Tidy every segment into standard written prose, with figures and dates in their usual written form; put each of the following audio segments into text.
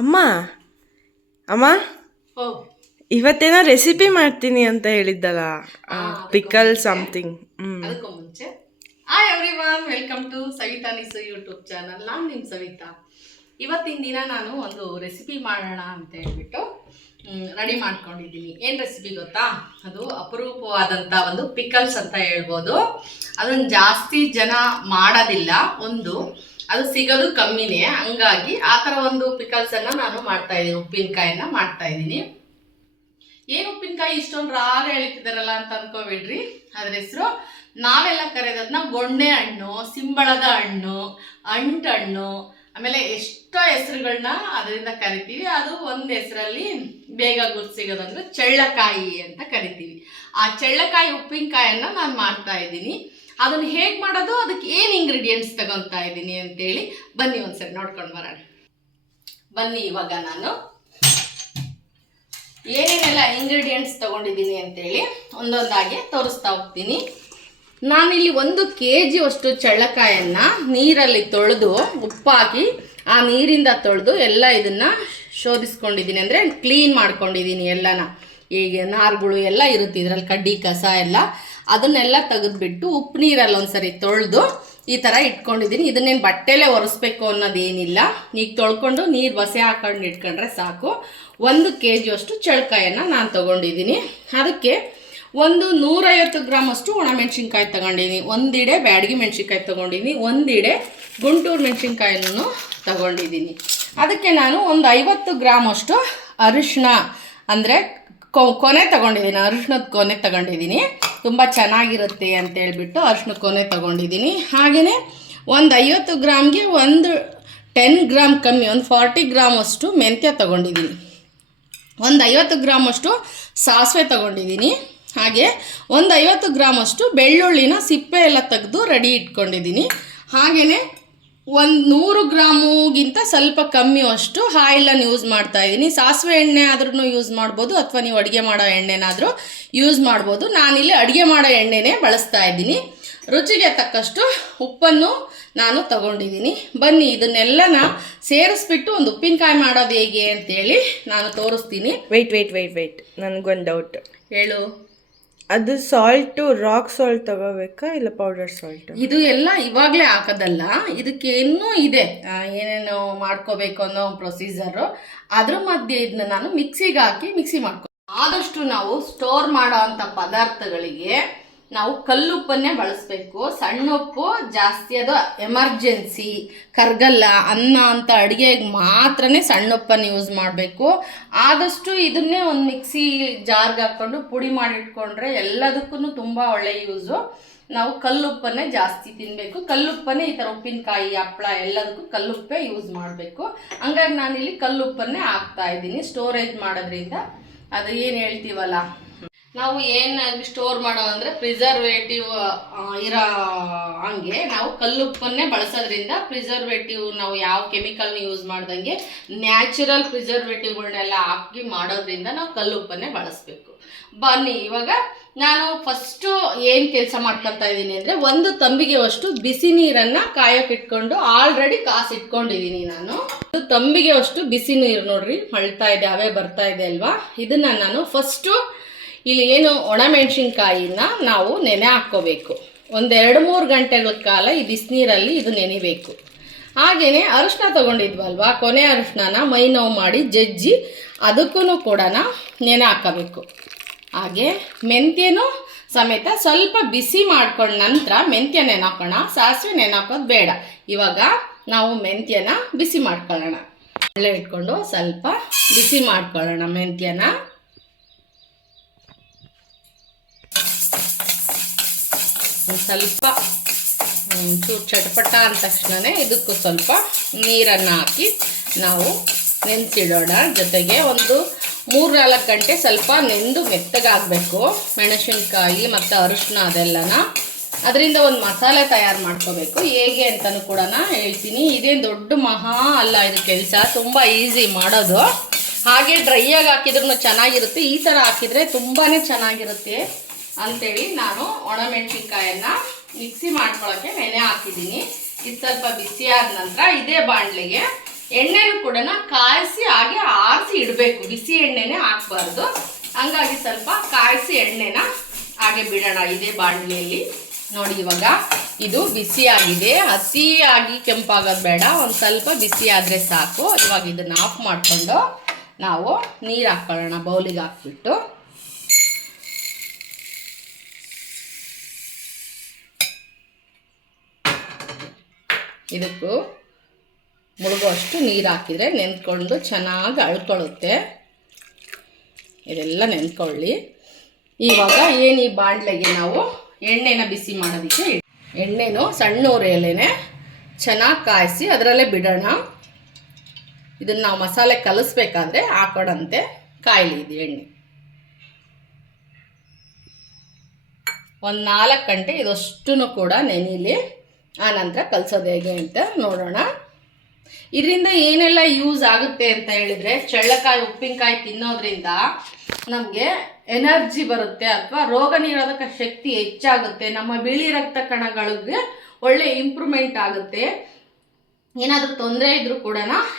ಅಮ್ಮ ಅಮ್ಮ ಓ ಇವತ್ತೇನೋ ರೆಸಿಪಿ ಮಾಡ್ತೀನಿ ಅಂತ ಹೇಳಿದ್ದಲ್ಲ, ಪಿಕಲ್ ಸಮಥಿಂಗ್. ಅದಕ್ಕೂ ಮುಂಚೆ hi everyone, welcome to Savita ನಿಸು ಯೂಟ್ಯೂಬ್ ಚಾನಲ್. ನಾನು ನಿಮ್ಮ ಸವಿತಾ. ಇವತ್ತಿನ ದಿನ ನಾನು ಒಂದು ರೆಸಿಪಿ ಮಾಡೋಣ ಅಂತ ಹೇಳ್ಬಿಟ್ಟು ರೆಡಿ ಮಾಡ್ಕೊಂಡಿದ್ದೀನಿ. ಏನು ರೆಸಿಪಿ ಗೊತ್ತಾ? ಅದು ಅಪರೂಪವಾದಂಥ ಒಂದು ಪಿಕಲ್ಸ್ ಅಂತ ಹೇಳ್ಬೋದು. ಅದನ್ನು ಜಾಸ್ತಿ ಜನ ಮಾಡೋದಿಲ್ಲ, ಅದು ಸಿಗೋದು ಕಮ್ಮಿನೇ. ಹಂಗಾಗಿ ಆ ಥರ ಒಂದು ಪಿಕಲ್ಸನ್ನು ನಾನು ಮಾಡ್ತಾ ಇದ್ದೀನಿ. ಉಪ್ಪಿನಕಾಯಿನ ಮಾಡ್ತಾ ಇದ್ದೀನಿ. ಏನು ಉಪ್ಪಿನಕಾಯಿ ಇಷ್ಟೊಂದು ರಾಗ ಹೇಳ್ತಿದಾರಲ್ಲ ಅಂತ ಅನ್ಕೋಬೇಡ್ರಿ. ಅದ್ರ ಹೆಸರು ನಾವೆಲ್ಲ ಕರೆಯೋದನ್ನ ಗೊಣ್ಣೆ ಹಣ್ಣು, ಸಿಂಬಳದ ಹಣ್ಣು, ಅಂಟಣ್ಣು, ಆಮೇಲೆ ಎಷ್ಟೋ ಹೆಸರುಗಳನ್ನ ಅದರಿಂದ ಕರಿತೀವಿ. ಅದು ಒಂದು ಹೆಸರಲ್ಲಿ ಬೇಗ ಗುರ್ತು ಸಿಗೋದಂದ್ರೆ ಚಳ್ಳಕಾಯಿ ಅಂತ ಕರಿತೀವಿ. ಆ ಚಳ್ಳಕಾಯಿ ಉಪ್ಪಿನಕಾಯನ್ನು ನಾನು ಮಾಡ್ತಾ ಇದ್ದೀನಿ. ಅದನ್ನು ಹೇಗೆ ಮಾಡೋದು, ಅದಕ್ಕೆ ಏನು ಇಂಗ್ರೀಡಿಯೆಂಟ್ಸ್ ತಗೊತಾ ಇದ್ದೀನಿ ಅಂತೇಳಿ ಬನ್ನಿ ಒಂದ್ಸರಿ ನೋಡ್ಕೊಂಡು ಬರೋಣ. ಬನ್ನಿ, ಇವಾಗ ನಾನು ಏನೇನೆಲ್ಲ ಇಂಗ್ರೀಡಿಯೆಂಟ್ಸ್ ತಗೊಂಡಿದ್ದೀನಿ ಅಂತೇಳಿ ಒಂದೊಂದಾಗಿ ತೋರಿಸ್ತಾ ಹೋಗ್ತೀನಿ. ನಾನಿಲ್ಲಿ 1 kg ಅಷ್ಟು ಚಳ್ಳಕಾಯನ್ನು ನೀರಲ್ಲಿ ತೊಳೆದು ಉಪ್ಪಾಕಿ ಆ ನೀರಿಂದ ತೊಳೆದು ಎಲ್ಲ ಇದನ್ನು ಶೋಧಿಸ್ಕೊಂಡಿದ್ದೀನಿ, ಅಂದರೆ ಕ್ಲೀನ್ ಮಾಡ್ಕೊಂಡಿದ್ದೀನಿ. ಎಲ್ಲನ ಈಗ ನಾರುಗಳು ಎಲ್ಲ ಇರುತ್ತೆ ಇದರಲ್ಲಿ, ಕಡ್ಡಿ ಕಸ ಎಲ್ಲ, ಅದನ್ನೆಲ್ಲ ತೆಗೆದುಬಿಟ್ಟು ಉಪ್ಪು ನೀರಲ್ಲಿ ಒಂದ್ಸರಿ ತೊಳೆದು ಈ ಥರ ಇಟ್ಕೊಂಡಿದ್ದೀನಿ. ಇದನ್ನೇನು ಬಟ್ಟೆಲೇ ಒರೆಸ್ಬೇಕು ಅನ್ನೋದೇನಿಲ್ಲ. ಈಗ ತೊಳ್ಕೊಂಡು ನೀರು ಬಸೆ ಹಾಕೊಂಡು ಇಟ್ಕೊಂಡ್ರೆ ಸಾಕು. 1 kg ಅಷ್ಟು ಚಳ್ಳಕಾಯನ್ನು ನಾನು ತೊಗೊಂಡಿದ್ದೀನಿ. ಅದಕ್ಕೆ 150 ಗ್ರಾಮ್ ಅಷ್ಟು ಒಣಮೆಣ್ಸಿನ್ಕಾಯಿ ತೊಗೊಂಡಿದ್ದೀನಿ, 1 ಇಡೆ ಬ್ಯಾಡಗಿ ಮೆಣಸಿನ್ಕಾಯಿ ತೊಗೊಂಡಿದ್ದೀನಿ, 1 ಇಡೆ ಗುಂಟೂರು ಮೆಣಸಿನ್ಕಾಯನ್ನು ತೊಗೊಂಡಿದ್ದೀನಿ. ಅದಕ್ಕೆ ನಾನು 50 ಗ್ರಾಮ್ ಅಷ್ಟು ಅರಿಶಿನ, ಅಂದರೆ ಕೊನೆ ತೊಗೊಂಡಿದ್ದೀನಿ, ಅರಿಶಿನದ ಕೊನೆ ತೊಗೊಂಡಿದ್ದೀನಿ. ತುಂಬ ಚೆನ್ನಾಗಿರುತ್ತೆ ಅಂತೇಳ್ಬಿಟ್ಟು ಅರಿಶಿನ ಕೊನೆ ತೊಗೊಂಡಿದ್ದೀನಿ. ಹಾಗೆಯೇ 50 ಗ್ರಾಮ್ಗೆ 10 ಗ್ರಾಮ್ ಕಮ್ಮಿ, 40 ಗ್ರಾಮ್ ಅಷ್ಟು ಮೆಂತ್ಯ ತೊಗೊಂಡಿದ್ದೀನಿ, 50 ಗ್ರಾಮ್ ಅಷ್ಟು ಸಾಸಿವೆ ತೊಗೊಂಡಿದ್ದೀನಿ. ಹಾಗೆ 50 ಗ್ರಾಮ್ ಅಷ್ಟು ಬೆಳ್ಳುಳ್ಳಿನ ಸಿಪ್ಪೆ ಎಲ್ಲ ತೆಗೆದು ರೆಡಿ ಇಟ್ಕೊಂಡಿದ್ದೀನಿ. ಹಾಗೆಯೇ 100 ಗ್ರಾಮುಗಿಂತ ಸ್ವಲ್ಪ ಕಮ್ಮಿ ಅಷ್ಟು ಆಯಿಲನ್ನು ಯೂಸ್ ಮಾಡ್ತಾ ಇದ್ದೀನಿ. ಸಾಸಿವೆ ಎಣ್ಣೆ ಆದ್ರೂ ಯೂಸ್ ಮಾಡ್ಬೋದು, ಅಥವಾ ನೀವು ಅಡುಗೆ ಮಾಡೋ ಎಣ್ಣೆನಾದರೂ ಯೂಸ್ ಮಾಡ್ಬೋದು. ನಾನಿಲ್ಲಿ ಅಡುಗೆ ಮಾಡೋ ಎಣ್ಣೆನೇ ಬಳಸ್ತಾ ಇದ್ದೀನಿ. ರುಚಿಗೆ ತಕ್ಕಷ್ಟು ಉಪ್ಪನ್ನು ನಾನು ತಗೊಂಡಿದ್ದೀನಿ. ಬನ್ನಿ, ಇದನ್ನೆಲ್ಲನ ಸೇರಿಸ್ಬಿಟ್ಟು ಒಂದು ಉಪ್ಪಿನಕಾಯಿ ಮಾಡೋದು ಹೇಗೆ ಅಂತೇಳಿ ನಾನು ತೋರಿಸ್ತೀನಿ. ವೆಯ್ಟ್ ನನಗೊಂದು ಡೌಟ್. ಹೇಳು. ಅದು ಸಾಲ್ಟು ರಾಕ್ ಸಾಲ್ಟ್ ತಗೋಬೇಕಾ ಇಲ್ಲ ಪೌಡರ್ ಸಾಲ್ಟ್? ಇದು ಎಲ್ಲ ಇವಾಗಲೇ ಹಾಕೋದಲ್ಲ, ಇದಕ್ಕೆ ಇನ್ನೂ ಇದೆ ಏನೇನು ಮಾಡ್ಕೋಬೇಕು ಅನ್ನೋ ಪ್ರೊಸೀಜರು. ಅದ್ರ ಮಧ್ಯೆ ಇದನ್ನ ನಾನು ಮಿಕ್ಸಿಗೆ ಹಾಕಿ ಮಿಕ್ಸಿ ಮಾಡ್ಕೊ. ಆದಷ್ಟು ನಾವು ಸ್ಟೋರ್ ಮಾಡೋ ಅಂಥ ಪದಾರ್ಥಗಳಿಗೆ ನಾವು ಕಲ್ಲುಪ್ಪನ್ನೇ ಬಳಸಬೇಕು. ಸಣ್ಣ ಉಪ್ಪು ಜಾಸ್ತಿ, ಅದು ಎಮರ್ಜೆನ್ಸಿ, ಕರ್ಗಲ್ಲ, ಅನ್ನ ಅಂತ ಅಡುಗೆಗೆ ಮಾತ್ರನೇ ಸಣ್ಣ ಉಪ್ಪನ್ನು ಯೂಸ್ ಮಾಡಬೇಕು. ಆದಷ್ಟು ಇದನ್ನೇ ಒಂದು ಮಿಕ್ಸಿ ಜಾರ್ಗೆ ಹಾಕ್ಕೊಂಡು ಪುಡಿ ಮಾಡಿಟ್ಕೊಂಡ್ರೆ ಎಲ್ಲದಕ್ಕೂ ತುಂಬ ಒಳ್ಳೆ ಯೂಸು. ನಾವು ಕಲ್ಲುಪ್ಪನ್ನೇ ಜಾಸ್ತಿ ತಿನ್ನಬೇಕು. ಕಲ್ಲುಪ್ಪನ್ನೇ ಈ ಥರ ಉಪ್ಪಿನಕಾಯಿ, ಹಪ್ಪಳ ಎಲ್ಲದಕ್ಕೂ ಕಲ್ಲುಪ್ಪೇ ಯೂಸ್ ಮಾಡಬೇಕು. ಹಂಗಾಗಿ ನಾನಿಲ್ಲಿ ಕಲ್ಲುಪ್ಪನ್ನೇ ಹಾಕ್ತಾ ಇದ್ದೀನಿ. ಸ್ಟೋರೇಜ್ ಮಾಡೋದ್ರಿಂದ ಅದು ಏನು ಹೇಳ್ತೀವಲ್ಲ, ನಾವು ಏನಾಗಿ ಸ್ಟೋರ್ ಮಾಡೋ ಅಂದರೆ ಪ್ರಿಸರ್ವೇಟಿವ್ ಇರೋ ಹಂಗೆ ನಾವು ಕಲ್ಲುಪ್ಪನ್ನೇ ಬಳಸೋದ್ರಿಂದ, ಪ್ರಿಸರ್ವೇಟಿವ್ ನಾವು ಯಾವ ಕೆಮಿಕಲ್ನ ಯೂಸ್ ಮಾಡ್ದಂಗೆ ನ್ಯಾಚುರಲ್ ಪ್ರಿಸರ್ವೇಟಿವ್ಗಳನ್ನೆಲ್ಲ ಹಾಕಿ ಮಾಡೋದ್ರಿಂದ ನಾವು ಕಲ್ಲುಪ್ಪನ್ನೇ ಬಳಸಬೇಕು. ಬನ್ನಿ, ಇವಾಗ ನಾನು ಫಸ್ಟು ಏನು ಕೆಲಸ ಮಾಡ್ಕೊತಾ ಇದ್ದೀನಿ ಅಂದರೆ, 1 ತಂಬಿಗೆ ಅಷ್ಟು ಬಿಸಿ ನೀರನ್ನು ಕಾಯೋಕೆ ಇಟ್ಕೊಂಡು ಆಲ್ರೆಡಿ ಕಾಸಿಟ್ಕೊಂಡಿದ್ದೀನಿ. ನಾನು 1 ತಂಬಿಗೆ ಅಷ್ಟು ಬಿಸಿ ನೀರು ನೋಡ್ರಿ ಮಳ್ತಾ ಇದೆ, ಅವೇ ಬರ್ತಾ ಇದೆ ಅಲ್ವಾ. ಇದನ್ನು ನಾನು ಫಸ್ಟು ಇಲ್ಲಿ ಏನು ಒಣಮೆಣ್ಸಿನ್ಕಾಯಿನ ನಾವು ನೆನೆ ಹಾಕ್ಕೋಬೇಕು. 1-2-3 ಗಂಟೆಗಳ ಕಾಲ ಈ ಬಿಸಿನೀರಲ್ಲಿ ಇದು ನೆನಿಬೇಕು. ಹಾಗೆಯೇ ಅರಿಶಿನ ತೊಗೊಂಡಿದ್ವಲ್ವ, ಕೊನೆ ಅರಿಶಿನ ಮೈ ನೋವು ಮಾಡಿ ಜಜ್ಜಿ ಅದಕ್ಕೂ ಕೂಡ ನೆನೆ ಹಾಕೋಬೇಕು. ಹಾಗೆ ಮೆಂತ್ಯನೂ ಸಮೇತ ಸ್ವಲ್ಪ ಬಿಸಿ ಮಾಡ್ಕೊಂಡ ನಂತರ ಮೆಂತ್ಯ ನೆನೆ ಹಾಕೋಣ, ಸಾಸಿವೆ ನೆನೆ ಹಾಕೋದು ಬೇಡ. ಇವಾಗ ನಾವು ಮೆಂತ್ಯನ ಬಿಸಿ ಮಾಡ್ಕೊಳ್ಳೋಣ. ಒಳ್ಳೆ ಇಟ್ಕೊಂಡು ಸ್ವಲ್ಪ ಬಿಸಿ ಮಾಡ್ಕೊಳ್ಳೋಣ ಮೆಂತ್ಯನ. ಸ್ವಲ್ಪ ಚೂರು ಚಟಪಟ ಅಂದ ತಕ್ಷಣವೇ ಇದಕ್ಕೂ ಸ್ವಲ್ಪ ನೀರನ್ನು ಹಾಕಿ ನಾವು ನೆನೆಸಿಡೋಣ. ಜೊತೆಗೆ 3-4 ಗಂಟೆ ಸ್ವಲ್ಪ ನೆಂದು ಮೆತ್ತಗಾಗಬೇಕು ಮೆಣಸಿನ್ಕಾಯಿ ಮತ್ತು ಅರಿಶಿನ ಅದೆಲ್ಲನ. ಅದರಿಂದ ಒಂದು ಮಸಾಲೆ ತಯಾರು ಮಾಡ್ಕೋಬೇಕು. ಹೇಗೆ ಅಂತಲೂ ಕೂಡ ಹೇಳ್ತೀನಿ. ಇದೇನು ದೊಡ್ಡ ಮಹಾ ಅಲ್ಲ ಇದು ಕೆಲಸ, ತುಂಬ ಈಸಿ ಮಾಡೋದು. ಹಾಗೆ ಡ್ರೈಯಾಗಿ ಹಾಕಿದ್ರೂ ಚೆನ್ನಾಗಿರುತ್ತೆ, ಈ ಥರ ಹಾಕಿದರೆ ತುಂಬಾ ಚೆನ್ನಾಗಿರುತ್ತೆ ಅಂತೇಳಿ ನಾನು ಒಣಮೆಣ್ಸಿನ್ಕಾಯನ್ನು ಮಿಕ್ಸಿ ಮಾಡ್ಕೊಳ್ಳೋಕ್ಕೆ ನೆನೆ ಹಾಕಿದ್ದೀನಿ. ಇದು ಸ್ವಲ್ಪ ಬಿಸಿ ಆದ ನಂತರ ಇದೇ ಬಾಣಲೆಗೆ ಎಣ್ಣೆನೂ ಕೂಡ ಕಾಯಿಸಿ ಹಾಗೆ ಆರಿಸಿ ಇಡಬೇಕು, ಬಿಸಿ ಎಣ್ಣೆನೇ ಹಾಕಬಾರ್ದು. ಹಂಗಾಗಿ ಸ್ವಲ್ಪ ಕಾಯಿಸಿ ಎಣ್ಣೆನ ಹಾಗೆ ಬಿಡೋಣ ಇದೇ ಬಾಣಲೆಯಲ್ಲಿ. ನೋಡಿ ಇವಾಗ ಇದು ಬಿಸಿಯಾಗಿದೆ, ಹಸಿಯಾಗಿ ಕೆಂಪಾಗೋದು ಬೇಡ, ಒಂದು ಸ್ವಲ್ಪ ಬಿಸಿ ಆದರೆ ಸಾಕು. ಇವಾಗ ಇದನ್ನು ಆಫ್ ಮಾಡಿಕೊಂಡು ನಾವು ನೀರು ಹಾಕ್ಕೊಳ್ಳೋಣ, ಬೌಲಿಗೆ ಹಾಕ್ಬಿಟ್ಟು. ಇದಕ್ಕೂ ಮುಳುಗುವಷ್ಟು ನೀರು ಹಾಕಿದರೆ ನೆಂದ್ಕೊಂಡು ಚೆನ್ನಾಗಿ ಅಳ್ಕೊಳ್ಳುತ್ತೆ. ಇದೆಲ್ಲ ನೆಂದ್ಕೊಳ್ಳಿ. ಇವಾಗ ಏನು ಈ ಬಾಣಲೆಗೆ ನಾವು ಎಣ್ಣೆನ ಬಿಸಿ ಮಾಡೋದಕ್ಕೆ ಎಣ್ಣೆನೂ ಸಣ್ಣ ಉರಿಯಲ್ಲೇ ಚೆನ್ನಾಗಿ ಕಾಯಿಸಿ ಅದರಲ್ಲೇ ಬಿಡೋಣ. ಇದನ್ನು ನಾವು ಮಸಾಲೆ ಕಲಿಸ್ಬೇಕಾದ್ರೆ ಹಾಕೋಣಂತೆ ಕಾಯಿಲಿ ಇದು ಎಣ್ಣೆ. ಒಂದು 4 ಗಂಟೆ ಇದಷ್ಟು ಕೂಡ ನೆನೀಲಿ. ಆನಂತರ ಕಲಿಸೋದು ಹೇಗೆ ಅಂತ ನೋಡೋಣ. ಇದರಿಂದ ಏನೆಲ್ಲ ಯೂಸ್ ಆಗುತ್ತೆ ಅಂತ ಹೇಳಿದರೆ, ಚಳ್ಳಕಾಯಿ ಉಪ್ಪಿನಕಾಯಿ ತಿನ್ನೋದ್ರಿಂದ ನಮಗೆ ಎನರ್ಜಿ ಬರುತ್ತೆ, ಅಥವಾ ರೋಗ ನಿರೋಧಕ ಶಕ್ತಿ ಹೆಚ್ಚಾಗುತ್ತೆ, ನಮ್ಮ ಬಿಳಿ ರಕ್ತ ಕಣಗಳಿಗೆ ಒಳ್ಳೆ ಇಂಪ್ರೂವ್ಮೆಂಟ್ ಆಗುತ್ತೆ. ಏನಾದರೂ ತೊಂದರೆ ಇದ್ರೂ ಕೂಡ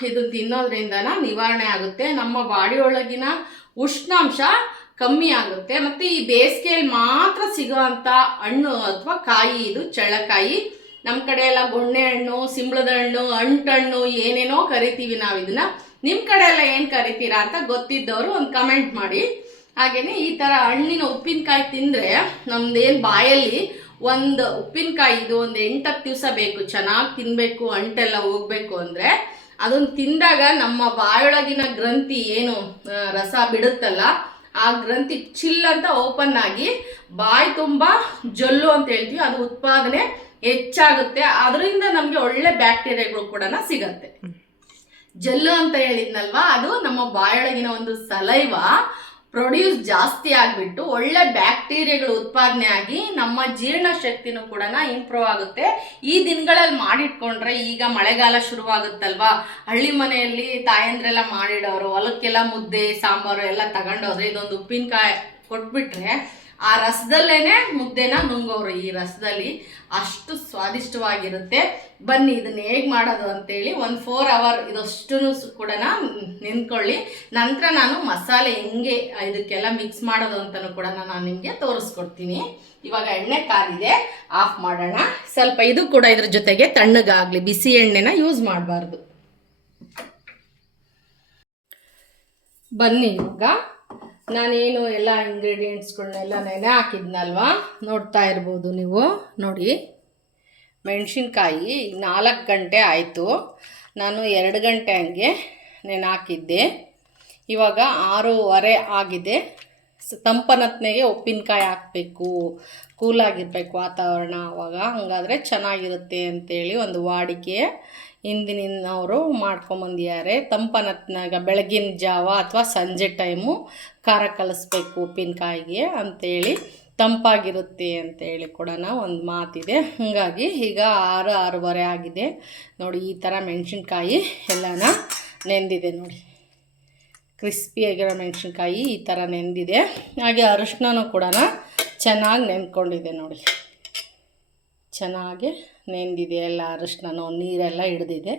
ಇದು ತಿನ್ನೋದ್ರಿಂದ ನಿವಾರಣೆ ಆಗುತ್ತೆ. ನಮ್ಮ ಬಾಡಿ ಒಳಗಿನ ಉಷ್ಣಾಂಶ ಕಮ್ಮಿ ಆಗುತ್ತೆ. ಮತ್ತು ಈ ಬೇಸಿಗೆಯಲ್ಲಿ ಮಾತ್ರ ಸಿಗೋವಂಥ ಹಣ್ಣು ಅಥವಾ ಕಾಯಿ ಇದು ಚಳ್ಳಕಾಯಿ. ನಮ್ಮ ಕಡೆ ಎಲ್ಲ ಗೊಣ್ಣೆ ಹಣ್ಣು, ಸಿಂಬಳದ ಹಣ್ಣು, ಅಂಟಣ್ಣು ಏನೇನೋ ಕರಿತೀವಿ ನಾವು ಇದನ್ನ. ನಿಮ್ಮ ಕಡೆ ಎಲ್ಲ ಏನು ಕರಿತೀರಾ ಅಂತ ಗೊತ್ತಿದ್ದವರು ಒಂದು ಕಮೆಂಟ್ ಮಾಡಿ. ಹಾಗೆಯೇ ಈ ಥರ ಹಣ್ಣಿನ ಉಪ್ಪಿನಕಾಯಿ ತಿಂದರೆ ನಮ್ದೇನು ಬಾಯಲ್ಲಿ ಒಂದು ಉಪ್ಪಿನಕಾಯಿ ಇದು ಒಂದು 8-10 ದಿವಸ ಬೇಕು, ಚೆನ್ನಾಗಿ ತಿನ್ನಬೇಕು, ಅಂಟೆಲ್ಲ ಹೋಗಬೇಕು ಅಂದರೆ. ಅದನ್ನು ತಿಂದಾಗ ನಮ್ಮ ಬಾಯೊಳಗಿನ ಗ್ರಂಥಿ ಏನು ರಸ ಬಿಡುತ್ತಲ್ಲ, ಆ ಗ್ರಂಥಿ ಚಿಲ್ ಅಂತ ಓಪನ್ ಆಗಿ ಬಾಯಿ ತುಂಬ ಜೊಲ್ಲು ಅಂತ ಹೇಳ್ತೀವಿ, ಅದು ಉತ್ಪಾದನೆ ಹೆಚ್ಚಾಗುತ್ತೆ. ಅದರಿಂದ ನಮಗೆ ಒಳ್ಳೆ ಬ್ಯಾಕ್ಟೀರಿಯಾಗಳು ಕೂಡ ಸಿಗತ್ತೆ. ಜಲ್ಲು ಅಂತ ಹೇಳಿದ್ನಲ್ವಾ, ಅದು ನಮ್ಮ ಬಾಯೊಳಗಿನ ಒಂದು ಸಲೈವ ಪ್ರೊಡ್ಯೂಸ್ ಜಾಸ್ತಿ ಆಗಿಬಿಟ್ಟು ಒಳ್ಳೆ ಬ್ಯಾಕ್ಟೀರಿಯಾಗಳು ಉತ್ಪಾದನೆ ಆಗಿ ನಮ್ಮ ಜೀರ್ಣ ಶಕ್ತಿನೂ ಕೂಡ ಇಂಪ್ರೂವ್ ಆಗುತ್ತೆ. ಈ ದಿನಗಳಲ್ಲಿ ಮಾಡಿಟ್ಕೊಂಡ್ರೆ, ಈಗ ಮಳೆಗಾಲ ಶುರುವಾಗುತ್ತಲ್ವಾ, ಹಳ್ಳಿ ಮನೆಯಲ್ಲಿ ತಾಯಂದ್ರೆಲ್ಲ ಮಾಡಿಡೋರು, ಹೊಲಕ್ಕೆಲ್ಲ ಮುದ್ದೆ ಸಾಂಬಾರು ಎಲ್ಲ ತಗೊಂಡೋದ್ರೆ ಇದೊಂದು ಉಪ್ಪಿನಕಾಯಿ ಕೊಟ್ಬಿಟ್ರೆ ಆ ರಸದಲ್ಲೇ ಮುದ್ದೆನ ನುಂಗೋರು. ಈ ರಸದಲ್ಲಿ ಅಷ್ಟು ಸ್ವಾದಿಷ್ಟವಾಗಿರುತ್ತೆ. ಬನ್ನಿ ಇದನ್ನು ಹೇಗೆ ಮಾಡೋದು ಅಂತೇಳಿ ಒಂದು 4 hour ಇದಷ್ಟು ಕೂಡ ನೆನ್ಕೊಳ್ಳಿ. ನಂತರ ನಾನು ಮಸಾಲೆ ಹೆಂಗೆ ಇದಕ್ಕೆಲ್ಲ ಮಿಕ್ಸ್ ಮಾಡೋದು ಅಂತಲೂ ಕೂಡ ನಾನು ನಿಮಗೆ ತೋರಿಸ್ಕೊಡ್ತೀನಿ. ಇವಾಗ ಎಣ್ಣೆ ಕಾದಿದೆ, ಆಫ್ ಮಾಡೋಣ. ಸ್ವಲ್ಪ ಇದು ಕೂಡ ಇದ್ರ ಜೊತೆಗೆ ತಣ್ಣಗಾಗಲಿ, ಬಿಸಿ ಎಣ್ಣೆನ ಯೂಸ್ ಮಾಡಬಾರ್ದು. ಬನ್ನಿ ಇವಾಗ ನಾನೇನು ಎಲ್ಲ ಇಂಗ್ರೀಡಿಯೆಂಟ್ಸ್ಗಳನ್ನೆಲ್ಲ ನೆನೆ ಹಾಕಿದ್ನಲ್ವ, ನೋಡ್ತಾ ಇರ್ಬೋದು ನೀವು. ನೋಡಿ, ಮೆಣಸಿನ್ಕಾಯಿ 4 ಗಂಟೆ ಆಯಿತು, ನಾನು 2 ಗಂಟೆ ಹಂಗೆ ನೆನೆ ಹಾಕಿದ್ದೆ. ಇವಾಗ 6:15 ಆಗಿದೆ. ತಂಪನತ್ನೆಗೆ ಉಪ್ಪಿನಕಾಯಿ ಹಾಕಬೇಕು, ಕೂಲಾಗಿರ್ಬೇಕು ವಾತಾವರಣ, ಆವಾಗ ಹಂಗಾದರೆ ಚೆನ್ನಾಗಿರುತ್ತೆ ಅಂತೇಳಿ ಒಂದು ವಾಡಿಕೆ ಹಿಂದಿನವರು ಮಾಡ್ಕೊಂಬಂದಿದ್ದಾರೆ. ತಂಪನತ್ನಾಗ ಬೆಳಗಿನ ಜಾವ ಅಥವಾ ಸಂಜೆ ಟೈಮು ಖಾರ ಕಲಿಸ್ಬೇಕು ಉಪ್ಪಿನಕಾಯಿಗೆ ಅಂತೇಳಿ, ತಂಪಾಗಿರುತ್ತೆ ಅಂತೇಳಿ ಕೂಡ ಒಂದು ಮಾತಿದೆ. ಹಾಗಾಗಿ ಈಗ 6:15 ಆಗಿದೆ. ನೋಡಿ, ಈ ಥರ ಮೆಣಸಿನ್ಕಾಯಿ ಎಲ್ಲನ ನೆಂದಿದೆ. ನೋಡಿ, ಕ್ರಿಸ್ಪಿಯಾಗಿರೋ ಮೆಣಸಿನ್ಕಾಯಿ ಈ ಥರ ನೆಂದಿದೆ. ಹಾಗೆ ಅರಿಶಿನೂ ಕೂಡ ಚೆನ್ನಾಗಿ ನೆಂದ್ಕೊಂಡಿದೆ. ನೋಡಿ, ಚೆನ್ನಾಗಿ ನೆಂದಿದೆ ಎಲ್ಲ ಅರಿಶಿನೂ, ನೀರೆಲ್ಲ ಹಿಡ್ದಿದೆ.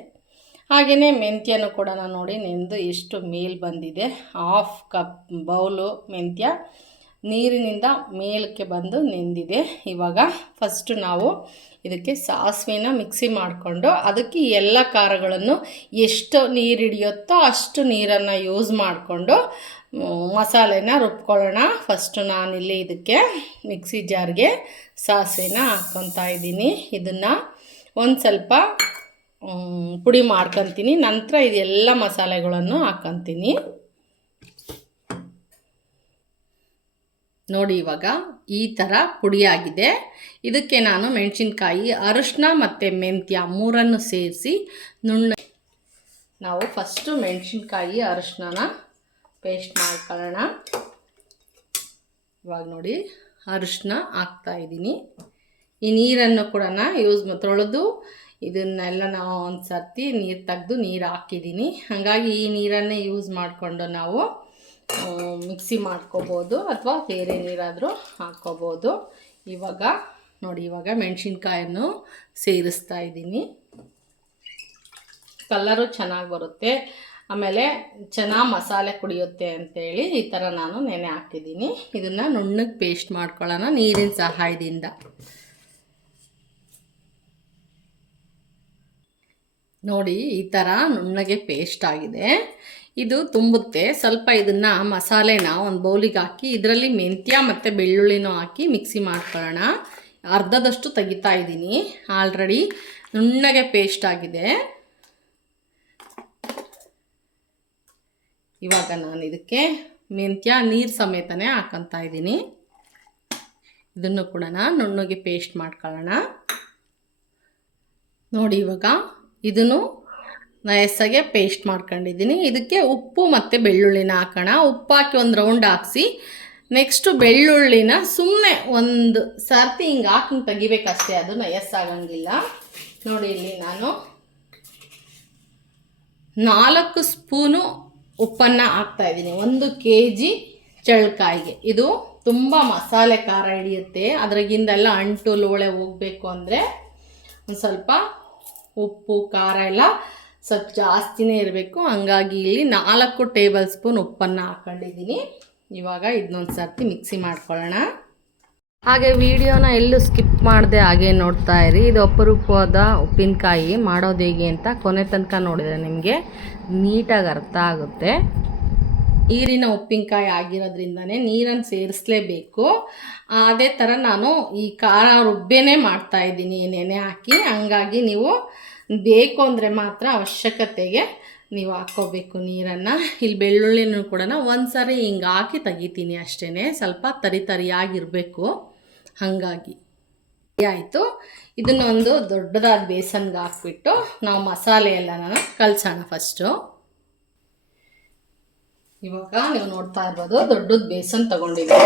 ಹಾಗೆಯೇ ಮೆಂತ್ಯನೂ ಕೂಡ ನೋಡಿ ನೆಂದು ಎಷ್ಟು ಮೇಲ್ ಬಂದಿದೆ. 1/2 ಕಪ್ ಬೌಲು ಮೆಂತ್ಯ ನೀರಿನಿಂದ ಮೇಲಕ್ಕೆ ಬಂದು ನೆಂದಿದೆ. ಇವಾಗ ಫಸ್ಟು ನಾವು ಇದಕ್ಕೆ ಸಾಸಿವೆನ ಮಿಕ್ಸಿ ಮಾಡಿಕೊಂಡು ಅದಕ್ಕೆ ಎಲ್ಲ ಖಾರಗಳನ್ನು ಎಷ್ಟು ನೀರು ಹಿಡಿಯುತ್ತೋ ಅಷ್ಟು ನೀರನ್ನು ಯೂಸ್ ಮಾಡಿಕೊಂಡು ಮಸಾಲೆನ ರುಬ್ಕೊಳ್ಳೋಣ. ಫಸ್ಟು ನಾನಿಲ್ಲಿ ಇದಕ್ಕೆ ಮಿಕ್ಸಿ ಜಾರ್ಗೆ ಸಾಸಿವೆನ ಹಾಕ್ಕೊತಾ ಇದ್ದೀನಿ. ಇದನ್ನು ಒಂದು ಸ್ವಲ್ಪ ಪುಡಿ ಮಾಡ್ಕೊತೀನಿ. ನಂತರ ಇದೆಲ್ಲ ಮಸಾಲೆಗಳನ್ನು ಹಾಕ್ಕೊತೀನಿ. ನೋಡಿ, ಇವಾಗ ಈ ಥರ ಪುಡಿಯಾಗಿದೆ. ಇದಕ್ಕೆ ನಾನು ಮೆಣಸಿನ್ಕಾಯಿ, ಅರಿಶಿನ ಮತ್ತು ಮೆಂತ್ಯ 3 ಸೇರಿಸಿ ನಾವು ಫಸ್ಟು ಮೆಣಸಿನ್ಕಾಯಿ ಅರಿಶಿನ ಪೇಸ್ಟ್ ಮಾಡ್ಕೊಳ್ಳೋಣ. ಇವಾಗ ನೋಡಿ, ಅರಿಶಿನ ಹಾಕ್ತಾಯಿದ್ದೀನಿ. ಈ ನೀರನ್ನು ಕೂಡ ತೊಳೆದು ಇದನ್ನೆಲ್ಲ ನಾವು ಒಂದು ಸರ್ತಿ ನೀರು ತೆಗೆದು ನೀರು ಹಾಕಿದ್ದೀನಿ. ಹಾಗಾಗಿ ಈ ನೀರನ್ನೇ ಯೂಸ್ ಮಾಡಿಕೊಂಡು ನಾವು ಮಿಕ್ಸಿ ಮಾಡ್ಕೋಬೋದು, ಅಥವಾ ಬೇರೆ ನೀರಾದರೂ ಹಾಕ್ಕೋಬೋದು. ಇವಾಗ ನೋಡಿ, ಇವಾಗ ಮೆಣಸಿನ್ಕಾಯನ್ನು ಸೇರಿಸ್ತಾ ಇದ್ದೀನಿ. ಕಲರು ಚೆನ್ನಾಗಿ ಬರುತ್ತೆ, ಆಮೇಲೆ ಚೆನ್ನಾಗಿ ಮಸಾಲೆ ಕುಡಿಯುತ್ತೆ ಅಂತೇಳಿ ಈ ಥರ ನಾನು ನೆನೆ ಹಾಕಿದ್ದೀನಿ. ಇದನ್ನು ನುಣ್ಣಗೆ ಪೇಸ್ಟ್ ಮಾಡ್ಕೊಳ್ಳೋಣ ನೀರಿನ ಸಹಾಯದಿಂದ. ನೋಡಿ ಈ ಥರ ನುಣ್ಣಗೆ ಪೇಸ್ಟ್ ಆಗಿದೆ. ಇದು ತುಂಬುತ್ತೆ. ಸ್ವಲ್ಪ ಇದನ್ನು ಮಸಾಲೆನ ಒಂದು ಬೌಲಿಗೆ ಹಾಕಿ ಇದರಲ್ಲಿ ಮೆಂತ್ಯ ಮತ್ತು ಬೆಳ್ಳುಳ್ಳಿನೂ ಹಾಕಿ ಮಿಕ್ಸಿ ಮಾಡ್ಕೊಳ್ಳೋಣ. ಅರ್ಧದಷ್ಟು ತೆಗಿತಾ ಇದ್ದೀನಿ. ಆಲ್ರೆಡಿ ನುಣ್ಣಗೆ ಪೇಸ್ಟ್ ಆಗಿದೆ. ಇವಾಗ ನಾನು ಇದಕ್ಕೆ ಮೆಂತ್ಯ ನೀರು ಸಮೇತನೇ ಹಾಕ್ಕೊತಾ ಇದ್ದೀನಿ. ಇದನ್ನು ಕೂಡ ನುಣ್ಣಗೆ ಪೇಸ್ಟ್ ಮಾಡ್ಕೊಳ್ಳೋಣ. ನೋಡಿ ಇವಾಗ ಇದನ್ನು ನಯಸ್ಸಾಗೆ ಪೇಸ್ಟ್ ಮಾಡ್ಕೊಂಡಿದ್ದೀನಿ. ಇದಕ್ಕೆ ಉಪ್ಪು ಮತ್ತು ಬೆಳ್ಳುಳ್ಳಿನ ಹಾಕೋಣ. ಉಪ್ಪು ಹಾಕಿ ಒಂದು ರೌಂಡ್ ಹಾಕ್ಸಿ ನೆಕ್ಸ್ಟು ಬೆಳ್ಳುಳ್ಳಿನ ಸುಮ್ಮನೆ ಒಂದು ಸರ್ತಿ ಹಿಂಗೆ ಹಾಕಿ ತೆಗಿಬೇಕಷ್ಟೇ, ಅದು ನಯಸ್ಸಾಗಂಗಿಲ್ಲ. ನೋಡಿ ಇಲ್ಲಿ ನಾನು 4 ಸ್ಪೂನು ಉಪ್ಪನ್ನು ಹಾಕ್ತಾಯಿದ್ದೀನಿ 1 kg ಚಳ್ಳಕಾಯಿಗೆ. ಇದು ತುಂಬ ಮಸಾಲೆ ಖಾರ ಹಿಡಿಯುತ್ತೆ. ಅದ್ರಾಗಿಂದೆಲ್ಲ ಅಂಟು ಲೋಳೆ ಹೋಗಬೇಕು ಅಂದರೆ ಒಂದು ಸ್ವಲ್ಪ ಉಪ್ಪು ಖಾರ ಎಲ್ಲ ಸ್ವಲ್ಪ ಜಾಸ್ತಿನೇ ಇರಬೇಕು. ಹಂಗಾಗಿ ಇಲ್ಲಿ 4 ಟೇಬಲ್ ಸ್ಪೂನ್ ಉಪ್ಪನ್ನು ಹಾಕ್ಕೊಂಡಿದ್ದೀನಿ. ಇವಾಗ ಇದನ್ನೊಂದು ಸರ್ತಿ ಮಿಕ್ಸಿ ಮಾಡ್ಕೊಳ್ಳೋಣ. ಹಾಗೆ ವಿಡಿಯೋನ ಎಲ್ಲೂ ಸ್ಕಿಪ್ ಮಾಡದೆ ಹಾಗೆ ನೋಡ್ತಾ ಇರಿ. ಇದು ಅಪರೂಪವಾದ ಉಪ್ಪಿನಕಾಯಿ ಮಾಡೋದು ಹೇಗೆ ಅಂತ ಕೊನೆ ತನಕ ನೋಡಿದರೆ ನಿಮಗೆ ನೀಟಾಗಿ ಅರ್ಥ ಆಗುತ್ತೆ. ನೀರಿನ ಉಪ್ಪಿನಕಾಯಿ ಆಗಿರೋದ್ರಿಂದನೇ ನೀರನ್ನು ಸೇರಿಸಲೇಬೇಕು. ಅದೇ ಥರ ನಾನು ಈ ಖಾರ ರುಬ್ಬೇನೆ ಮಾಡ್ತಾಯಿದ್ದೀನಿ ನೆನೆ ಹಾಕಿ. ಹಂಗಾಗಿ ನೀವು ಬೇಕು ಅಂದರೆ ಮಾತ್ರ ಅವಶ್ಯಕತೆಗೆ ನೀವು ಹಾಕ್ಕೋಬೇಕು ನೀರನ್ನು. ಇಲ್ಲಿ ಬೆಳ್ಳುಳ್ಳಿನೂ ಕೂಡ ಒಂದು ಸಾರಿ ಹಿಂಗೆ ಹಾಕಿ ತೆಗಿತೀನಿ ಅಷ್ಟೇ, ಸ್ವಲ್ಪ ತರಿಯಾಗಿರಬೇಕು. ಹಾಗಾಗಿ ಆಯಿತು. ಇದನ್ನೊಂದು ದೊಡ್ಡದಾದ ಬೇಸನ್ಗೆ ಹಾಕ್ಬಿಟ್ಟು ನಾವು ಮಸಾಲೆ ಎಲ್ಲನ ಕಲಸೋಣ ಫಸ್ಟು. ಇವಾಗ ನೀವು ನೋಡ್ತಾ ಇರ್ಬೋದು ದೊಡ್ಡದು ಬೇಸನ್ ತಗೊಂಡಿದ್ದೀನಿ.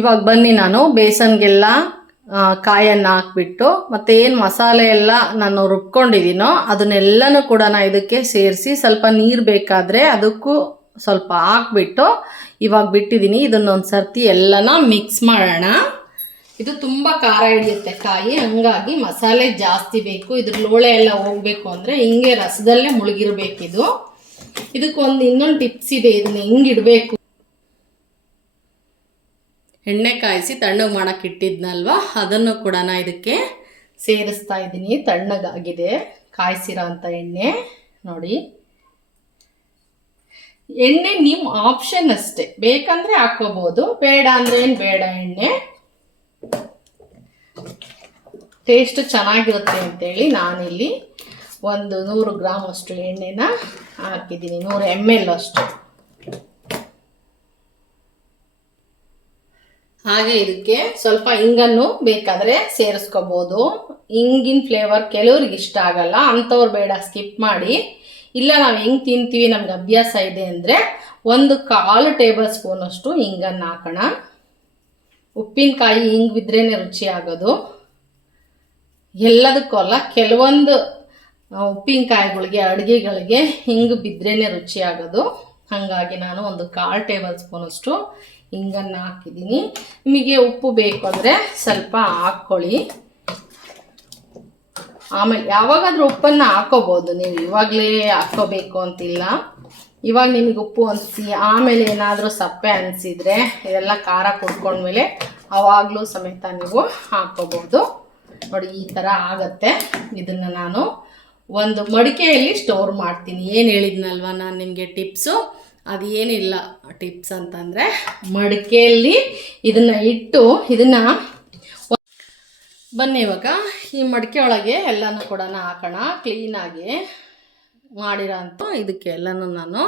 ಇವಾಗ ಬನ್ನಿ ನಾನು ಬೇಸನ್ಗೆಲ್ಲ ಕಾಯನ್ನು ಹಾಕ್ಬಿಟ್ಟು ಮತ್ತು ಏನು ಮಸಾಲೆ ಎಲ್ಲ ನಾನು ರುಬ್ಕೊಂಡಿದ್ದೀನೋ ಅದನ್ನೆಲ್ಲನೂ ಕೂಡ ಇದಕ್ಕೆ ಸೇರಿಸಿ ಸ್ವಲ್ಪ ನೀರು ಬೇಕಾದರೆ ಅದಕ್ಕೂ ಸ್ವಲ್ಪ ಹಾಕ್ಬಿಟ್ಟು ಇವಾಗ ಬಿಟ್ಟಿದ್ದೀನಿ. ಇದನ್ನೊಂದು ಸರ್ತಿ ಎಲ್ಲನ ಮಿಕ್ಸ್ ಮಾಡೋಣ. ಇದು ತುಂಬ ಖಾರ ಹಿಡಿಯುತ್ತೆ ಕಾಯಿ, ಹಂಗಾಗಿ ಮಸಾಲೆ ಜಾಸ್ತಿ ಬೇಕು. ಇದ್ರ ಲೋಳೆ ಎಲ್ಲ ಹೋಗಬೇಕು ಅಂದರೆ ಹಿಂಗೆ ರಸದಲ್ಲೇ ಮುಳುಗಿರಬೇಕಿದು. ಇದಕ್ಕೊಂದು ಇನ್ನೊಂದು ಟಿಪ್ಸ್ ಇದೆ, ಇದನ್ನ ಹೆಂಗೆ ಇಡಬೇಕು. ಎಣ್ಣೆ ಕಾಯಿಸಿ ತಣ್ಣಗೆ ಮಾಡೋಕೆ ಇಟ್ಟಿದ್ನಲ್ವ ಅದನ್ನು ಕೂಡ ಇದಕ್ಕೆ ಸೇರಿಸ್ತಾ ಇದ್ದೀನಿ. ತಣ್ಣಗಾಗಿದೆ ಕಾಯಿಸಿರೋ ಅಂಥ ಎಣ್ಣೆ. ನೋಡಿ ಎಣ್ಣೆ ನಿಮ್ಮ ಆಪ್ಷನ್ ಅಷ್ಟೇ, ಬೇಕಂದರೆ ಹಾಕ್ಕೋಬೋದು, ಬೇಡ ಅಂದರೆ ಏನು ಬೇಡ. ಎಣ್ಣೆ ಟೇಸ್ಟ್ ಚೆನ್ನಾಗಿರುತ್ತೆ ಅಂತೇಳಿ ನಾನಿಲ್ಲಿ ಒಂದು 100 ಗ್ರಾಮ್ ಅಷ್ಟು ಎಣ್ಣೆನ ಹಾಕಿದ್ದೀನಿ, 100 ml ಅಷ್ಟು. ಹಾಗೆ ಇದಕ್ಕೆ ಸ್ವಲ್ಪ ಹಿಂಗನ್ನು ಬೇಕಾದರೆ ಸೇರಿಸ್ಕೋಬೋದು. ಹಿಂಗಿನ ಫ್ಲೇವರ್ ಕೆಲವ್ರಿಗೆ ಇಷ್ಟ ಆಗಲ್ಲ, ಅಂಥವ್ರು ಬೇಡ ಸ್ಕಿಪ್ ಮಾಡಿ. ಇಲ್ಲ ನಾವು ಹೆಂಗೆ ತಿಂತೀವಿ ನಮ್ಗೆ ಅಭ್ಯಾಸ ಇದೆ ಅಂದರೆ 1/4 ಟೇಬಲ್ ಸ್ಪೂನ್ ಅಷ್ಟು ಹಿಂಗನ್ನು ಹಾಕೋಣ. ಉಪ್ಪಿನಕಾಯಿ ಹಿಂಗೆ ಬಿದ್ರೇ ರುಚಿ ಆಗೋದು, ಎಲ್ಲದಕ್ಕೂ ಅಲ್ಲ. ಕೆಲವೊಂದು ಉಪ್ಪಿನಕಾಯಿಗಳಿಗೆ ಅಡುಗೆಗಳಿಗೆ ಹಿಂಗೆ ಬಿದ್ರೇ ರುಚಿ ಆಗೋದು. ಹಾಗಾಗಿ ನಾನು 1/4 ಟೇಬಲ್ ಸ್ಪೂನ್ ಅಷ್ಟು ಹಿಂಗನ್ನು ಹಾಕಿದ್ದೀನಿ. ನಿಮಗೆ ಉಪ್ಪು ಬೇಕು ಅಂದರೆ ಸ್ವಲ್ಪ ಹಾಕ್ಕೊಳ್ಳಿ. ಆಮೇಲೆ ಯಾವಾಗಾದರೂ ಉಪ್ಪನ್ನು ಹಾಕೋಬೋದು ನೀವು, ಇವಾಗಲೇ ಹಾಕ್ಕೋಬೇಕು ಅಂತಿಲ್ಲ. ಇವಾಗ ನಿಮಗೆ ಉಪ್ಪು ಅನಿಸಿ ಆಮೇಲೆ ಏನಾದರೂ ಸಪ್ಪೆ ಅನಿಸಿದರೆ ಇದೆಲ್ಲ ಖಾರ ಕುಡ್ಕೊಂಡ್ಮೇಲೆ ಆವಾಗಲೂ ಸಮೇತ ನೀವು ಹಾಕ್ಕೋಬೋದು. ನೋಡಿ ಈ ಥರ ಆಗುತ್ತೆ. ಇದನ್ನು ನಾನು ಒಂದು ಮಡಿಕೆಯಲ್ಲಿ ಸ್ಟೋರ್ ಮಾಡ್ತೀನಿ. ಏನು ಹೇಳಿದ್ನಲ್ವ ನಾನು ನಿಮಗೆ ಟಿಪ್ಸು, ಅದು ಏನಿಲ್ಲ ಟಿಪ್ಸ್ ಅಂತಂದರೆ ಮಡಿಕೆಯಲ್ಲಿ ಇದನ್ನು ಇಟ್ಟು ಇದನ್ನು ಬನ್ನಿ ಇವಾಗ ಈ ಮಡಿಕೆ ಒಳಗೆ ಎಲ್ಲನೂ ಕೂಡ ಹಾಕೋಣ. ಕ್ಲೀನಾಗಿ ಮಾಡಿರೋ ಅಂಥ ಇದಕ್ಕೆ ಎಲ್ಲನೂ ನಾನು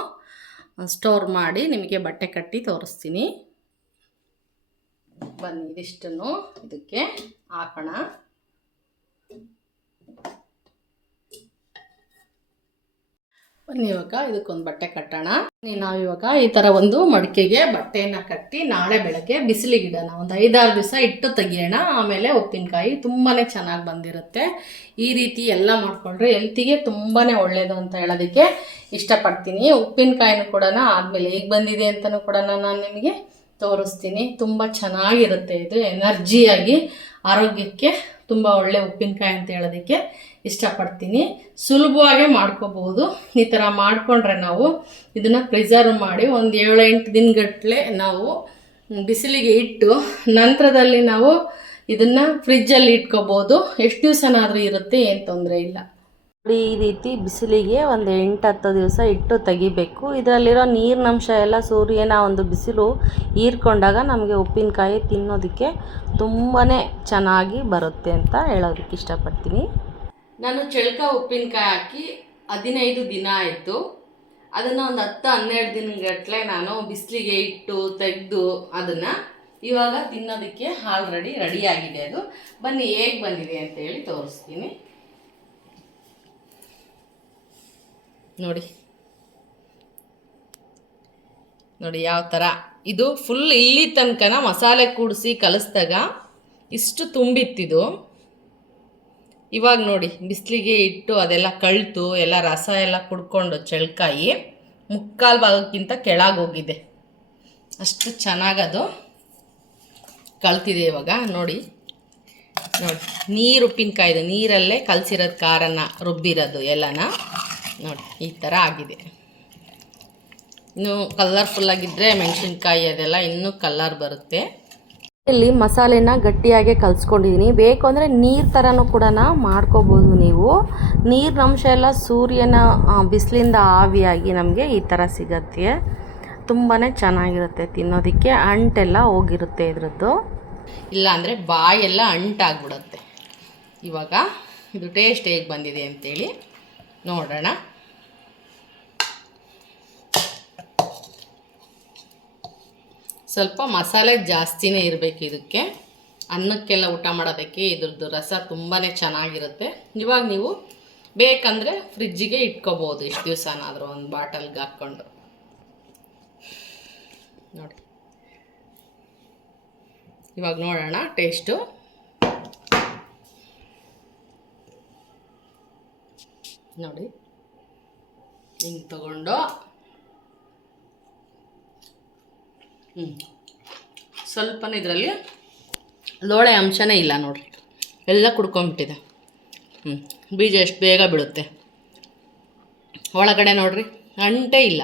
ಸ್ಟೋರ್ ಮಾಡಿ ನಿಮಗೆ ಬಟ್ಟೆ ಕಟ್ಟಿ ತೋರಿಸ್ತೀನಿ. ಬನ್ನಿ ಇದಿಷ್ಟನ್ನು ಇದಕ್ಕೆ ಹಾಕೋಣ. ಬನ್ನಿ ಇವಾಗ ಇದಕ್ಕೊಂದು ಬಟ್ಟೆ ಕಟ್ಟೋಣ. ನಾವಿವಾಗ ಈ ಥರ ಒಂದು ಮಡಿಕೆಗೆ ಬಟ್ಟೆಯನ್ನು ಕಟ್ಟಿ ನಾಳೆ ಬೆಳಗ್ಗೆ ಬಿಸಿಲಿಗಿಡೋಣ. ಒಂದು 5-6 ದಿವಸ ಇಟ್ಟು ತೆಗಿಯೋಣ. ಆಮೇಲೆ ಉಪ್ಪಿನಕಾಯಿ ತುಂಬಾ ಚೆನ್ನಾಗಿ ಬಂದಿರುತ್ತೆ. ಈ ರೀತಿ ಎಲ್ಲ ಮಾಡಿಕೊಂಡ್ರೆ ಹೆಲ್ತಿಗೆ ತುಂಬಾ ಒಳ್ಳೆಯದು ಅಂತ ಹೇಳೋದಕ್ಕೆ ಇಷ್ಟಪಡ್ತೀನಿ. ಉಪ್ಪಿನಕಾಯಿನೂ ಕೂಡ ಆದಮೇಲೆ ಹೇಗೆ ಬಂದಿದೆ ಅಂತಲೂ ಕೂಡ ನಾನು ನಿಮಗೆ ತೋರಿಸ್ತೀನಿ. ತುಂಬ ಚೆನ್ನಾಗಿರುತ್ತೆ. ಇದು ಎನರ್ಜಿಯಾಗಿ ಆರೋಗ್ಯಕ್ಕೆ ತುಂಬ ಒಳ್ಳೆ ಉಪ್ಪಿನಕಾಯಿ ಅಂತ ಹೇಳೋದಕ್ಕೆ ಇಷ್ಟಪಡ್ತೀನಿ. ಸುಲಭವಾಗೇ ಮಾಡ್ಕೋಬೋದು. ಈ ಥರ ಮಾಡಿಕೊಂಡ್ರೆ ನಾವು ಇದನ್ನು ಪ್ರಿಸರ್ವ್ ಮಾಡಿ ಒಂದು 7-8 ದಿನಗಟ್ಟಲೆ ನಾವು ಬಿಸಿಲಿಗೆ ಇಟ್ಟು ನಂತರದಲ್ಲಿ ನಾವು ಇದನ್ನು ಫ್ರಿಜ್ಜಲ್ಲಿ ಇಟ್ಕೋಬೋದು. ಎಷ್ಟು ದಿವಸನಾದರೂ ಇರುತ್ತೆ, ಏನು ತೊಂದರೆ ಇಲ್ಲ. ಈ ರೀತಿ ಬಿಸಿಲಿಗೆ ಒಂದು 8-10 ದಿವಸ ಇಟ್ಟು ತೆಗಿಬೇಕು. ಇದರಲ್ಲಿರೋ ನೀರಿನಂಶ ಎಲ್ಲ ಸೂರ್ಯನ ಒಂದು ಬಿಸಿಲು ಹೀರ್ಕೊಂಡಾಗ ನಮಗೆ ಉಪ್ಪಿನಕಾಯಿ ತಿನ್ನೋದಕ್ಕೆ ತುಂಬಾ ಚೆನ್ನಾಗಿ ಬರುತ್ತೆ ಅಂತ ಹೇಳೋದಕ್ಕೆ ಇಷ್ಟಪಡ್ತೀನಿ. ನಾನು ಚಳಕ ಉಪ್ಪಿನಕಾಯಿ ಹಾಕಿ 15 ದಿನ ಆಯಿತು. ಅದನ್ನು ಒಂದು 10-12 ದಿನಗಟ್ಟಲೆ ನಾನು ಬಿಸಿಲಿಗೆ ಇಟ್ಟು ತೆಗೆದು ಅದನ್ನು ಇವಾಗ ತಿನ್ನೋದಕ್ಕೆ ಆಲ್ರೆಡಿ ರೆಡಿಯಾಗಿದೆ. ಅದು ಬನ್ನಿ ಹೇಗೆ ಬಂದಿದೆ ಅಂತೇಳಿ ತೋರಿಸ್ತೀನಿ. ನೋಡಿ ಯಾವ ಥರ ಇದು ಫುಲ್ ಇಲ್ಲಿ ತನಕನ ಮಸಾಲೆ ಕೂಡಿಸಿ ಕಲಿಸ್ದಾಗ ಇಷ್ಟು ತುಂಬಿತ್ತಿದು. ಇವಾಗ ನೋಡಿ ಬಿಸಿಲಿಗೆ ಇಟ್ಟು ಅದೆಲ್ಲ ಕಳ್ತು ಎಲ್ಲ ರಸ ಎಲ್ಲ ಕುಡ್ಕೊಂಡು ಚಳಕಾಯಿ ಮುಕ್ಕಾಲು ಭಾಗಕ್ಕಿಂತ ಕೆಳಗೋಗಿದೆ. ಅಷ್ಟು ಚೆನ್ನಾಗದು ಕಳ್ತಿದೆ. ಇವಾಗ ನೋಡಿ ನೀರು ಉಪ್ಪಿನಕಾಯಿದು ನೀರಲ್ಲೇ ಕಲಸಿರೋದು ಖಾರನ ರುಬ್ಬಿರೋದು ಎಲ್ಲನ ನೋಡಿ ಈ ಥರ ಆಗಿದೆ. ಇನ್ನು ಕಲರ್ಫುಲ್ಲಾಗಿದ್ದರೆ ಮೆಣಸಿನ್ಕಾಯಿ ಅದೆಲ್ಲ ಇನ್ನೂ ಕಲರ್ ಬರುತ್ತೆ. ಇಲ್ಲಿ ಮಸಾಲೆನ ಗಟ್ಟಿಯಾಗಿ ಕಲಿಸ್ಕೊಂಡಿದ್ದೀನಿ. ಬೇಕು ಅಂದರೆ ನೀರು ಥರನೂ ಕೂಡ ಮಾಡ್ಕೋಬೋದು ನೀವು. ನೀರಿನಂಶ ಎಲ್ಲ ಸೂರ್ಯನ ಬಿಸಿಲಿಂದ ಆವಿಯಾಗಿ ನಮಗೆ ಈ ಥರ ಸಿಗತ್ತೆ. ತುಂಬಾ ಚೆನ್ನಾಗಿರುತ್ತೆ ತಿನ್ನೋದಕ್ಕೆ. ಅಂಟೆಲ್ಲ ಹೋಗಿರುತ್ತೆ ಇದ್ರದ್ದು. ಇಲ್ಲ ಅಂದರೆ ಬಾಯೆಲ್ಲ ಅಂಟಾಗ್ಬಿಡುತ್ತೆ. ಇವಾಗ ಇದು ಟೇಸ್ಟ್ ಹೇಗೆ ಬಂದಿದೆ ಅಂತೇಳಿ ನೋಡೋಣ. ಸ್ವಲ್ಪ ಮಸಾಲೆ ಜಾಸ್ತಿನೇ ಇರಬೇಕು ಇದಕ್ಕೆ. ಅನ್ನಕ್ಕೆಲ್ಲ ಊಟ ಮಾಡೋದಕ್ಕೆ ಇದ್ರದ್ದು ರಸ ತುಂಬಾ ಚೆನ್ನಾಗಿರುತ್ತೆ. ಇವಾಗ ನೀವು ಬೇಕಂದರೆ ಫ್ರಿಜ್ಜಿಗೆ ಇಟ್ಕೋಬೋದು ಎಷ್ಟು ದಿವಸನಾದರೂ ಒಂದು ಬಾಟಲ್ಗೆ ಹಾಕ್ಕೊಂಡು. ನೋಡಿ ಇವಾಗ ನೋಡೋಣ ಟೇಸ್ಟು. ನೋಡಿ ಹಿಂಗೆ ತಗೊಂಡು ಸ್ವಲ್ಪನೇ ಇದರಲ್ಲಿ ಲೋಳೆ ಅಂಶನೇ ಇಲ್ಲ ನೋಡಿರಿ, ಎಲ್ಲ ಕುಡ್ಕೊಂಬಿಟ್ಟಿದೆ. ಬೀಜ ಎಷ್ಟು ಬೇಗ ಬಿಡುತ್ತೆ. ಒಳಗಡೆ ನೋಡಿರಿ ಅಂಟೇ ಇಲ್ಲ.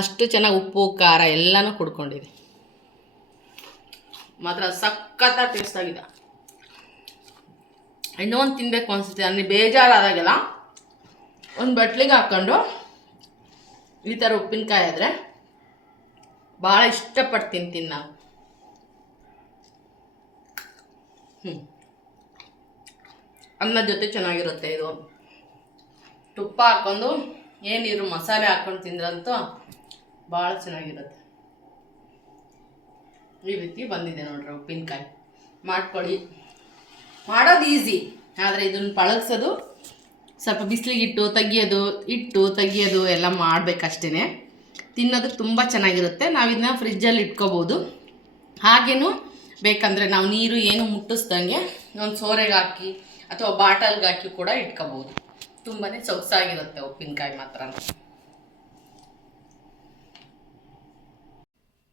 ಅಷ್ಟು ಚೆನ್ನಾಗಿ ಉಪ್ಪು ಖಾರ ಎಲ್ಲನೂ ಕುಡ್ಕೊಂಡಿದೆ. ಮಾತ್ರ ಸಖತ್ತ ಟೇಸ್ಟ್ ಆಗಿದೆ. ಇನ್ನೊಂದು ತಿನ್ನಬೇಕು ಅನಿಸುತ್ತೆ. ನನಗೆ ಬೇಜಾರಾದಾಗೆಲ್ಲ ಒಂದು ಬಟ್ಲಿಗೆ ಹಾಕ್ಕೊಂಡು ಈ ಥರ ಉಪ್ಪಿನಕಾಯಿ ಆದರೆ ಭಾಳ ಇಷ್ಟಪಟ್ಟು ತಿಂತೀನಿ ನಾನು. ಅನ್ನ ಜೊತೆ ಚೆನ್ನಾಗಿರುತ್ತೆ ಇದು. ತುಪ್ಪ ಹಾಕ್ಕೊಂಡು ಏನಿರು ಮಸಾಲೆ ಹಾಕ್ಕೊಂಡು ತಿಂದ್ರಂತೂ ಭಾಳ ಚೆನ್ನಾಗಿರುತ್ತೆ. ಈ ರೀತಿ ಬಂದಿದೆ ನೋಡ್ರಿ ಉಪ್ಪಿನಕಾಯಿ. ಮಾಡ್ಕೊಳ್ಳಿ. ಮಾಡೋದು ಈಸಿ, ಆದರೆ ಇದನ್ನು ಪಳಗ್ಸೋದು ಸ್ವಲ್ಪ ಬಿಸಿಲಿಗೆ ಇಟ್ಟು ತೆಗಿಯೋದು ಎಲ್ಲ ಮಾಡಬೇಕಷ್ಟೇ. ತಿನ್ನೋದಕ್ಕೆ ತುಂಬ ಚೆನ್ನಾಗಿರುತ್ತೆ. ನಾವು ಇದನ್ನ ಫ್ರಿಜ್ಜಲ್ಲಿ ಇಟ್ಕೋಬೋದು. ಹಾಗೇನೂ ಬೇಕಂದರೆ ನಾವು ನೀರು ಏನು ಮುಟ್ಟಿಸ್ದಂಗೆ ಒಂದು ಸೋರೆಗೆ ಹಾಕಿ ಅಥವಾ ಬಾಟಲ್ಗೆ ಹಾಕಿ ಕೂಡ ಇಟ್ಕೋಬೋದು. ತುಂಬಾ ಸೊಗಸಾಗಿರುತ್ತೆ ಉಪ್ಪಿನಕಾಯಿ ಮಾತ್ರ.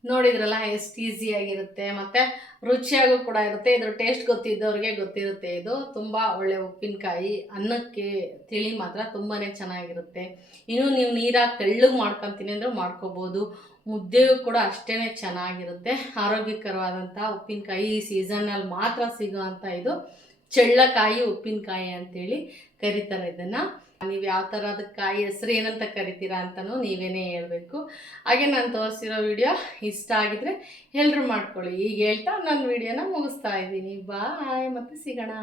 ನೋಡಿದ್ರಲ್ಲ ಎಷ್ಟು ಈಸಿಯಾಗಿರುತ್ತೆ ಮತ್ತು ರುಚಿಯಾಗೂ ಕೂಡ ಇರುತ್ತೆ. ಇದ್ರ ಟೇಸ್ಟ್ ಗೊತ್ತಿದ್ದವ್ರಿಗೆ ಗೊತ್ತಿರುತ್ತೆ. ಇದು ತುಂಬ ಒಳ್ಳೆ ಉಪ್ಪಿನಕಾಯಿ. ಅನ್ನಕ್ಕೆ ತಿಳಿ ಮಾತ್ರ ತುಂಬಾ ಚೆನ್ನಾಗಿರುತ್ತೆ. ಇನ್ನು ನೀವು ನೀರಾಗಿ ತೆಳ್ಳಗೆ ಮಾಡ್ಕೊತೀನಿ ಅಂದರೆ ಮಾಡ್ಕೋಬೋದು. ಮುದ್ದೆಯೂ ಕೂಡ ಅಷ್ಟೇ ಚೆನ್ನಾಗಿರುತ್ತೆ. ಆರೋಗ್ಯಕರವಾದಂಥ ಉಪ್ಪಿನಕಾಯಿ ಈ ಸೀಸನ್ನಲ್ಲಿ ಮಾತ್ರ ಸಿಗೋವಂಥ ಇದು ಚಳ್ಳಕಾಯಿ ಉಪ್ಪಿನಕಾಯಿ ಅಂತೇಳಿ ಕರೀತಾರೆ ಇದನ್ನು. ನೀವು ಯಾವ ಥರದ ಕಾಯಿ ಹೆಸರು ಏನಂತ ಕರಿತೀರಾ ಅಂತಲೂ ನೀವೇನೇ ಹೇಳಬೇಕು. ಹಾಗೆ ನಾನು ತೋರಿಸಿರೋ ವಿಡಿಯೋ ಇಷ್ಟ ಆಗಿದ್ರೆ ಎಲ್ಲರೂ ಮಾಡ್ಕೊಳ್ಳಿ. ಈಗ ಹೇಳ್ತಾ ನಾನು ವಿಡಿಯೋನ ಮುಗಿಸ್ತಾ ಇದ್ದೀನಿ. ಬಾಯ್, ಮತ್ತೆ ಸಿಗೋಣ.